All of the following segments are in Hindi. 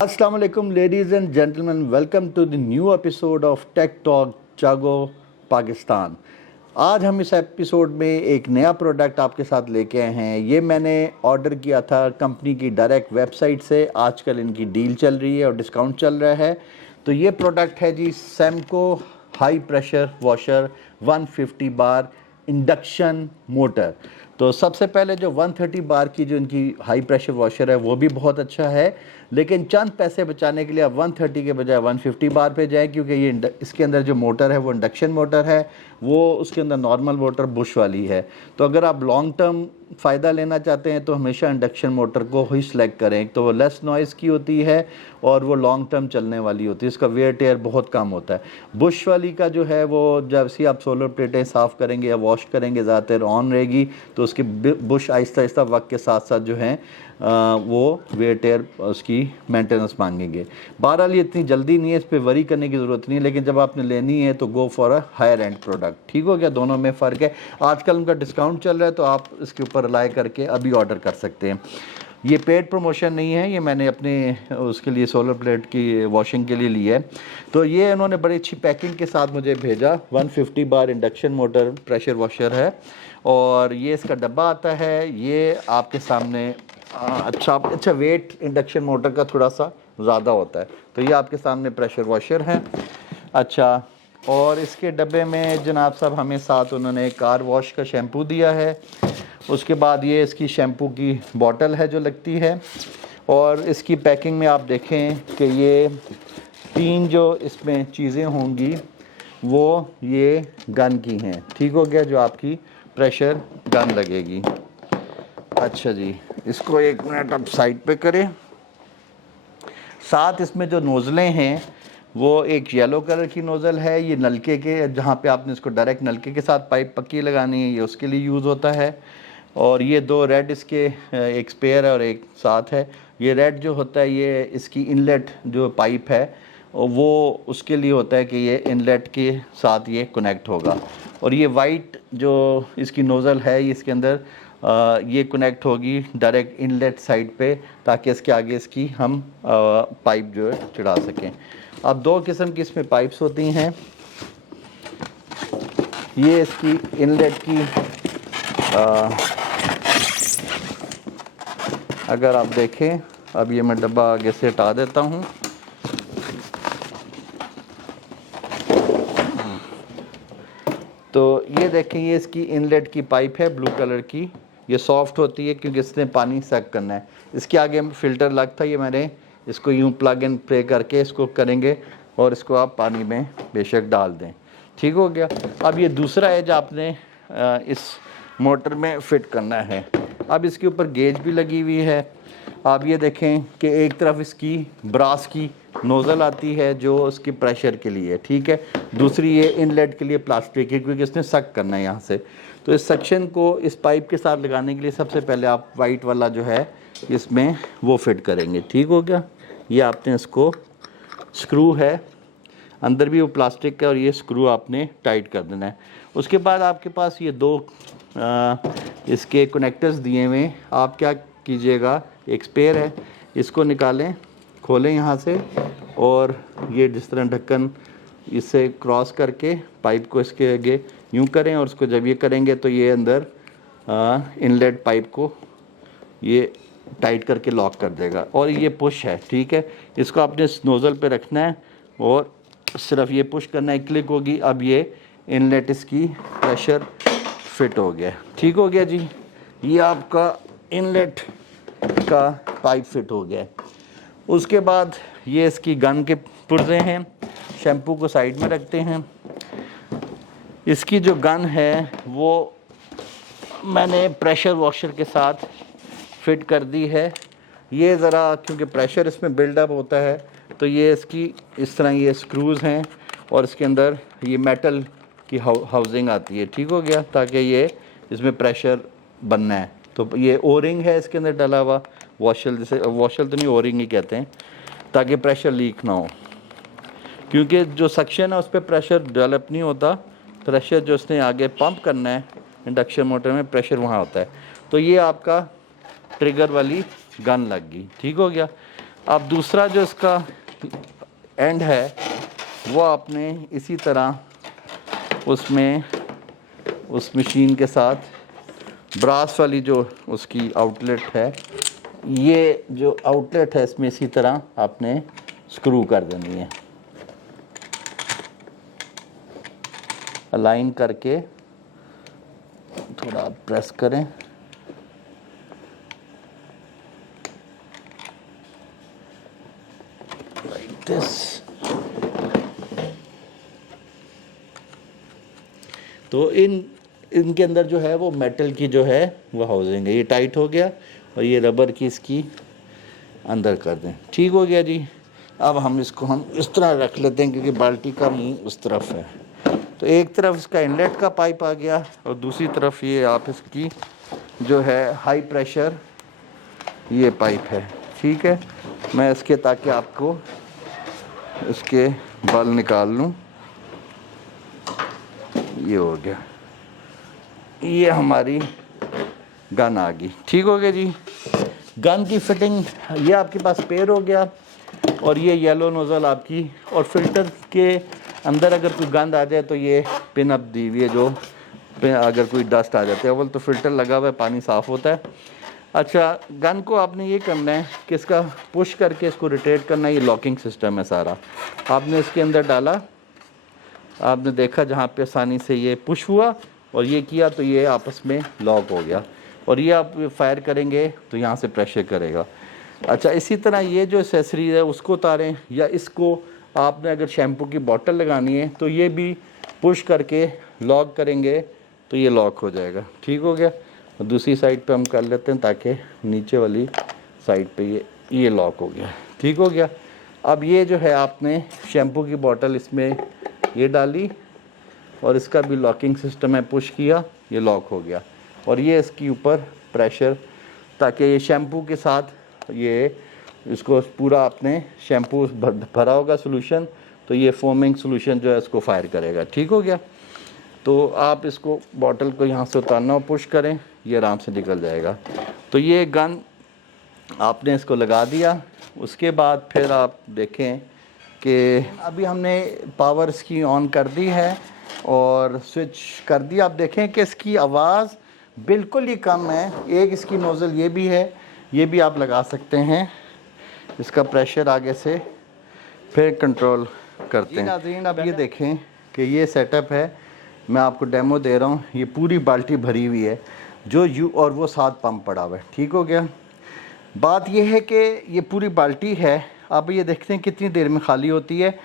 अस्सलाम वालेकुम ladies and gentleman, welcome to the new episode of tech talk Jago Pakistan. आज हम इस एपिसोड में एक नया प्रोडक्ट आपके साथ लेके आए हैं। ये मैंने ऑर्डर किया था कंपनी की डायरेक्ट वेबसाइट से। आजकल इनकी डील चल रही है और डिस्काउंट चल रहा है। तो ये प्रोडक्ट है जी सेमको हाई प्रेशर वॉशर 150 बार इंडक्शन मोटर। तो सबसे पहले जो 130 बार की जो इनकी हाई प्रेशर वॉशर है वो भी बहुत अच्छा है, लेकिन चंद पैसे बचाने के लिए आप 130 के बजाय 150 बार पे जाएं, क्योंकि ये इसके अंदर जो मोटर है वो इंडक्शन मोटर है, वो उसके अंदर नॉर्मल मोटर बुश वाली है। तो अगर आप लॉन्ग टर्म फ़ायदा लेना चाहते हैं तो हमेशा इंडक्शन मोटर को ही सिलेक्ट करें। तो वो लेस नॉइज़ की होती है और वो लॉन्ग टर्म चलने वाली होती है, इसका वेयर टेयर बहुत कम होता है। बुश वाली का जो है वो जब से आप सोलर प्लेटें साफ़ करेंगे या वॉश करेंगे ज़्यादातर ऑन रहेगी, तो उसकी बुश आहिस्ता आहिस्ता वक्त के साथ साथ जो है वो वेयर टेयर उसकी मेंटेनेंस मांगेंगे। बहरहाल ये इतनी जल्दी नहीं है, इस पर वरी करने की ज़रूरत नहीं है, लेकिन जब आपने लेनी है तो go for a higher end product. ठीक हो गया, दोनों में फ़र्क है। आजकल उनका डिस्काउंट चल रहा है तो आप इसके ऊपर रिलाई करके अभी ऑर्डर कर सकते हैं। ये पेड प्रमोशन नहीं है, ये मैंने अपने उसके लिए सोलर प्लेट की वॉशिंग के लिए लिया है। तो ये उन्होंने बड़ी अच्छी पैकिंग के साथ मुझे भेजा। 150 बार इंडक्शन मोटर प्रेशर वॉशर है और ये इसका डब्बा आता है। ये आपके सामने अच्छा वेट इंडक्शन मोटर का थोड़ा सा ज़्यादा होता है। तो ये आपके सामने प्रेशर वॉशर है। अच्छा, और इसके डब्बे में जनाब साहब हमें साथ उन्होंने कार वॉश का शैम्पू दिया है। उसके बाद ये इसकी शैम्पू की बॉटल है जो लगती है, और इसकी पैकिंग में आप देखें कि ये 3 जो इसमें चीज़ें होंगी वो ये गन की हैं। ठीक हो गया, जो आपकी प्रेशर गन लगेगी। अच्छा जी, इसको 1 मिनट आप साइड पे करें। साथ इसमें जो नोज़लें हैं वो एक येलो कलर की नोज़ल है, ये नलके के जहाँ पे आपने इसको डायरेक्ट नलके के साथ पाइप पक्की लगानी है, ये उसके लिए यूज़ होता है। और ये 2 रेड इसके एक स्पेयर है और एक साथ है। ये रेड जो होता है ये इसकी इनलेट जो पाइप है वो उसके लिए होता है कि ये इनलेट के साथ ये कनेक्ट होगा। और ये वाइट जो इसकी नोज़ल है ये इसके अंदर ये कनेक्ट होगी डायरेक्ट इनलेट साइड पे, ताकि इसके आगे इसकी हम पाइप जो है चढ़ा सकें। अब 2 किस्म की इसमें पाइप्स होती हैं। ये इसकी इनलेट की अगर आप देखें, अब ये मैं डब्बा आगे से हटा देता हूँ। तो ये देखें, ये इसकी इनलेट की पाइप है ब्लू कलर की। ये सॉफ्ट होती है क्योंकि इसने पानी सक करना है। इसके आगे फ़िल्टर लग था, ये मैंने इसको यूँ प्लग एंड प्ले करके इसको करेंगे और इसको आप पानी में बेशक डाल दें। ठीक हो गया। अब ये दूसरा एज आपने इस मोटर में फ़िट करना है। अब इसके ऊपर गेज भी लगी हुई है। आप ये देखें कि एक तरफ इसकी ब्रास की नोज़ल आती है जो उसकी प्रेशर के लिए, ठीक है। दूसरी ये इनलेट के लिए प्लास्टिक है क्योंकि इसने सक करना है यहाँ से। तो इस सेक्शन को इस पाइप के साथ लगाने के लिए सबसे पहले आप वाइट वाला जो है इसमें वो फिट करेंगे। ठीक हो गया। ये आपने इसको स्क्रू है, अंदर भी वो प्लास्टिक का, और ये स्क्रू आपने टाइट कर देना है। उसके बाद आपके पास ये 2 इसके कनेक्टर्स दिए हुए। आप क्या कीजिएगा, एक स्पेयर है, इसको निकालें, खोलें यहाँ से, और ये जिस तरह ढक्कन इससे क्रॉस करके पाइप को इसके आगे यूँ करें, और उसको जब ये करेंगे तो ये अंदर इनलेट पाइप को ये टाइट करके लॉक कर देगा। और ये पुश है, ठीक है। इसको आपने इस नोज़ल पे रखना है और सिर्फ ये पुश करना है, क्लिक होगी। अब ये इनलेट इसकी प्रेशर फिट हो गया। ठीक हो गया जी, ये आपका इनलेट का पाइप फिट हो गया। उसके बाद ये इसकी गन के पुर्जे हैं। शैम्पू को साइड में रखते हैं। इसकी जो गन है वो मैंने प्रेशर वॉशर के साथ फिट कर दी है। ये ज़रा क्योंकि प्रेशर इसमें बिल्डअप होता है तो ये इसकी इस तरह ये स्क्रूज़ हैं और इसके अंदर ये मेटल की हाउसिंग आती है। ठीक हो गया, ताकि ये इसमें प्रेशर बनना है। तो ये ओरिंग है इसके अंदर डला हुआ, वॉशल, जैसे वॉशल तो नहीं, ओरिंग ही कहते हैं, ताकि प्रेशर लीक ना हो। क्योंकि जो सक्शन है उस पर प्रेशर डेवलप नहीं होता, प्रेशर जो उसने आगे पंप करना है इंडक्शन मोटर में, प्रेशर वहाँ होता है। तो ये आपका ट्रिगर वाली गन लग गई। ठीक हो गया। अब दूसरा जो इसका एंड है वो आपने इसी तरह उसमें उस मशीन के साथ ब्रास वाली जो उसकी आउटलेट है, ये जो आउटलेट है इसमें इसी तरह आपने स्क्रू कर देनी है, अलाइन करके थोड़ा प्रेस करें। Like this. तो इनके अंदर जो है वो मेटल की जो है वो हाउसिंग है, ये टाइट हो गया और ये रबर की इसकी अंदर कर दें। ठीक हो गया जी। अब हम इसको इस तरह रख लेते हैं क्योंकि बाल्टी का मुंह उस तरफ है। तो एक तरफ इसका इनलेट का पाइप आ गया और दूसरी तरफ ये आप इसकी जो है हाई प्रेशर ये पाइप है। ठीक है, मैं इसके ताकि आपको इसके बल निकाल लूँ। ये हो गया, ये हमारी गन आ गई। ठीक हो गया जी। गन की फिटिंग ये आपके पास पेयर हो गया और ये येलो नोज़ल आपकी, और फिल्टर के अंदर अगर कोई गंद आ जाए तो ये पिन अप दी हुई है, जो अगर कोई डस्ट आ जाती है, अव्वल तो फिल्टर लगा हुआ है, पानी साफ़ होता है। अच्छा, गन को आपने ये करना है कि इसका पुश करके इसको रोटेट करना है। ये लॉकिंग सिस्टम है सारा, आपने इसके अंदर डाला, आपने देखा जहाँ पे आसानी से ये पुश हुआ और ये किया तो ये आपस में लॉक हो गया, और ये आप फायर करेंगे तो यहाँ से प्रेशर करेगा। अच्छा, इसी तरह ये जो एसेसरीज है उसको उतारें, या इसको आपने अगर शैम्पू की बोतल लगानी है तो ये भी पुश करके लॉक करेंगे तो ये लॉक हो जाएगा। ठीक हो गया। और दूसरी साइड पे हम कर लेते हैं ताकि नीचे वाली साइड पे ये लॉक हो गया। ठीक हो गया। अब ये जो है आपने शैम्पू की बोतल इसमें ये डाली और इसका भी लॉकिंग सिस्टम है, पुश किया ये लॉक हो गया, और ये इसके ऊपर प्रेशर, ताकि ये शैम्पू के साथ ये इसको पूरा आपने शैम्पू भरा होगा सोल्यूशन, तो ये फोमिंग सोल्यूशन जो है इसको फायर करेगा। ठीक हो गया। तो आप इसको बॉटल को यहाँ से उतारना और पुश करें, ये आराम से निकल जाएगा। तो ये गन आपने इसको लगा दिया। उसके बाद फिर आप देखें कि अभी हमने पावर इसकी ऑन कर दी है और स्विच कर दिया। आप देखें कि इसकी आवाज़ बिल्कुल ही कम है। एक इसकी नोज़ल ये भी है, ये भी आप लगा सकते हैं। इसका प्रेशर आगे से फिर कंट्रोल करते हैं। नाज़रीन, अब ये देखें कि ये सेटअप है, मैं आपको डेमो दे रहा हूँ। ये पूरी बाल्टी भरी हुई है जो और वो साथ पंप पड़ा हुआ है। ठीक हो गया। बात ये है कि ये पूरी बाल्टी है, आप ये देखते हैं कितनी देर में खाली होती है।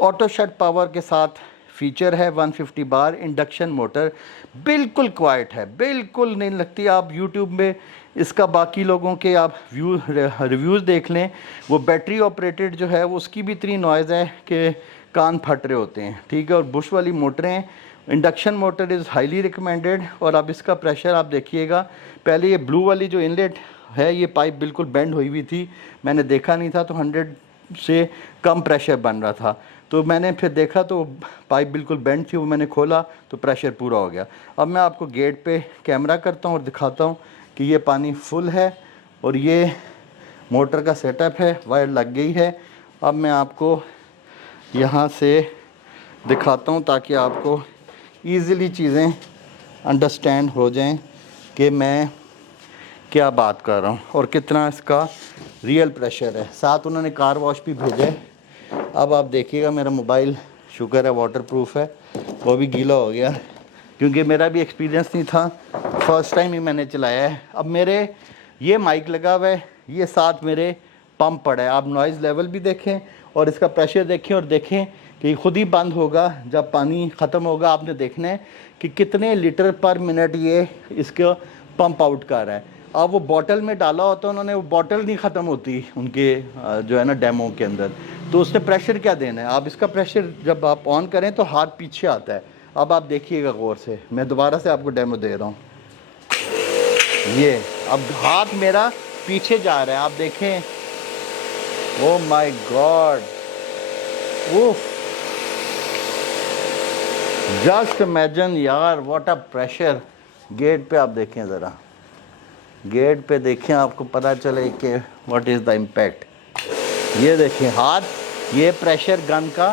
ऑटो शट पावर के साथ फीचर है, 150 बार इंडक्शन मोटर, बिल्कुल क्वाइट है, बिल्कुल नहीं लगती। आप यूट्यूब में इसका बाकी लोगों के आप रिव्यूज़ देख लें, वो बैटरी ऑपरेटेड जो है वो उसकी भी इतनी नॉइज़ है कि कान फट रहे होते हैं। ठीक है। और बुश वाली मोटरें, induction motor is highly recommended. और अब इसका प्रेशर आप देखिएगा, पहले ये ब्लू वाली जो इनलेट है ये पाइप बिल्कुल बेंड हुई हुई थी, मैंने देखा नहीं था, तो 100 से कम प्रेशर बन रहा था। तो मैंने फिर देखा तो पाइप बिल्कुल बेंड थी, वो मैंने खोला तो प्रेशर पूरा हो गया। अब मैं आपको गेट पे कैमरा करता हूँ और दिखाता हूँ कि ये पानी फुल है और ये मोटर का सेटअप है, वायर लग गई है। अब मैं आपको यहाँ से दिखाता हूँ ताकि आपको ईज़िली चीज़ें अंडरस्टैंड हो जाएं कि मैं क्या बात कर रहा हूँ और कितना इसका रियल प्रेशर है। साथ उन्होंने कार वॉश भी भेजा है। अब आप देखिएगा, मेरा मोबाइल शुक्र है वाटरप्रूफ है, वो भी गीला हो गया क्योंकि मेरा भी एक्सपीरियंस नहीं था, फर्स्ट टाइम ही मैंने चलाया है। अब मेरे ये माइक लगा हुआ है, ये साथ मेरे पंप पड़ा है। आप नॉइज़ लेवल भी देखें और इसका प्रेशर देखें और देखें कि खुद ही बंद होगा जब पानी ख़त्म होगा। आपने देखना है कि कितने लीटर पर मिनट ये इसका पंप आउट कर रहा है। अब वो बॉटल में डाला होता है उन्होंने, वो बॉटल नहीं ख़त्म होती उनके जो है ना डेमो के अंदर, तो उसने प्रेशर क्या देना है। आप इसका प्रेशर जब आप ऑन करें तो हाथ पीछे आता है। अब आप देखिएगा गौर से, मैं दोबारा से आपको डेमो दे रहा हूँ। ये अब हाथ मेरा पीछे जा रहा है, आप देखें। ओ माय गॉड, उफ, जस्ट इमेजिन यार, व्हाट अ प्रेशर। गेट पे आप देखें ज़रा, गेट पे देखें, आपको पता चले कि व्हाट इज़ द इम्पैक्ट। ये देखिए हाथ, ये प्रेशर गन का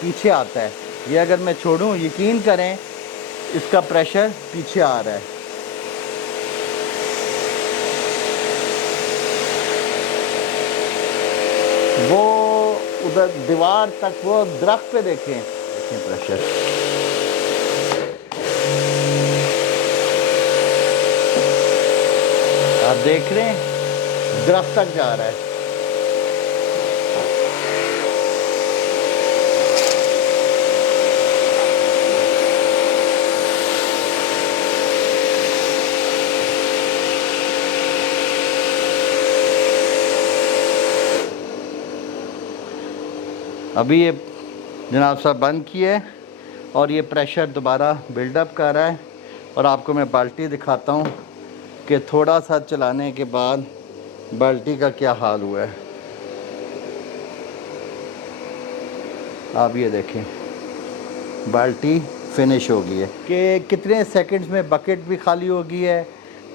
पीछे आता है। ये अगर मैं छोड़ूं, यकीन करें इसका प्रेशर पीछे आ रहा है। वो उधर दीवार तक, वो दरख्त पे देखें प्रेशर। आप देख रहे हैं दरख्त तक जा रहा है। अभी ये जनाब साहब बंद किए और ये प्रेशर दोबारा बिल्डअप कर रहा है। और आपको मैं बाल्टी दिखाता हूँ कि थोड़ा सा चलाने के बाद बाल्टी का क्या हाल हुआ है। आप ये देखें, बाल्टी फिनिश हो गई है। कि कितने सेकंड्स में बकेट भी खाली हो गई है।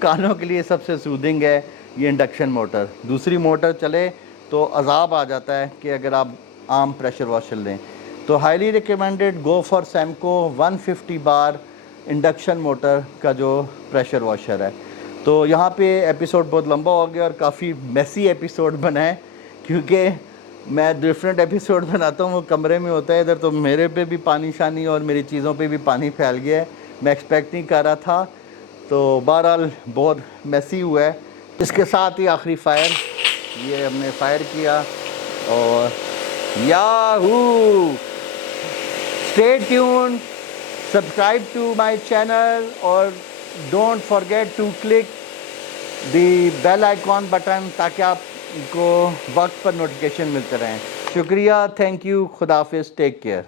कानों के लिए सबसे सूदिंग है ये इंडक्शन मोटर। दूसरी मोटर चले तो अजाब आ जाता है कि अगर आप आम प्रेशर वॉशर लें तो highly recommended go for Samco 150 bar induction motor का जो प्रेशर वॉशर है। तो यहाँ पे एपिसोड बहुत लंबा हो गया और काफ़ी मेसी एपिसोड बना है, क्योंकि मैं डिफरेंट एपिसोड बनाता हूँ, वो कमरे में होता है इधर, तो मेरे पे भी पानी शानी और मेरी चीज़ों पे भी पानी फैल गया है। मैं एक्सपेक्ट नहीं कर रहा था, तो बहरहाल बहुत मेसी हुआ है। इसके साथ ही आखिरी फायर, ये हमने फायर किया और yahoo. Stay tuned, subscribe to my channel और don't forget to click the bell icon button ताकि आपको वक्त पर नोटिफिकेशन मिलते रहें। शुक्रिया, थैंक यू, खुदा हाफिज़, टेक केयर।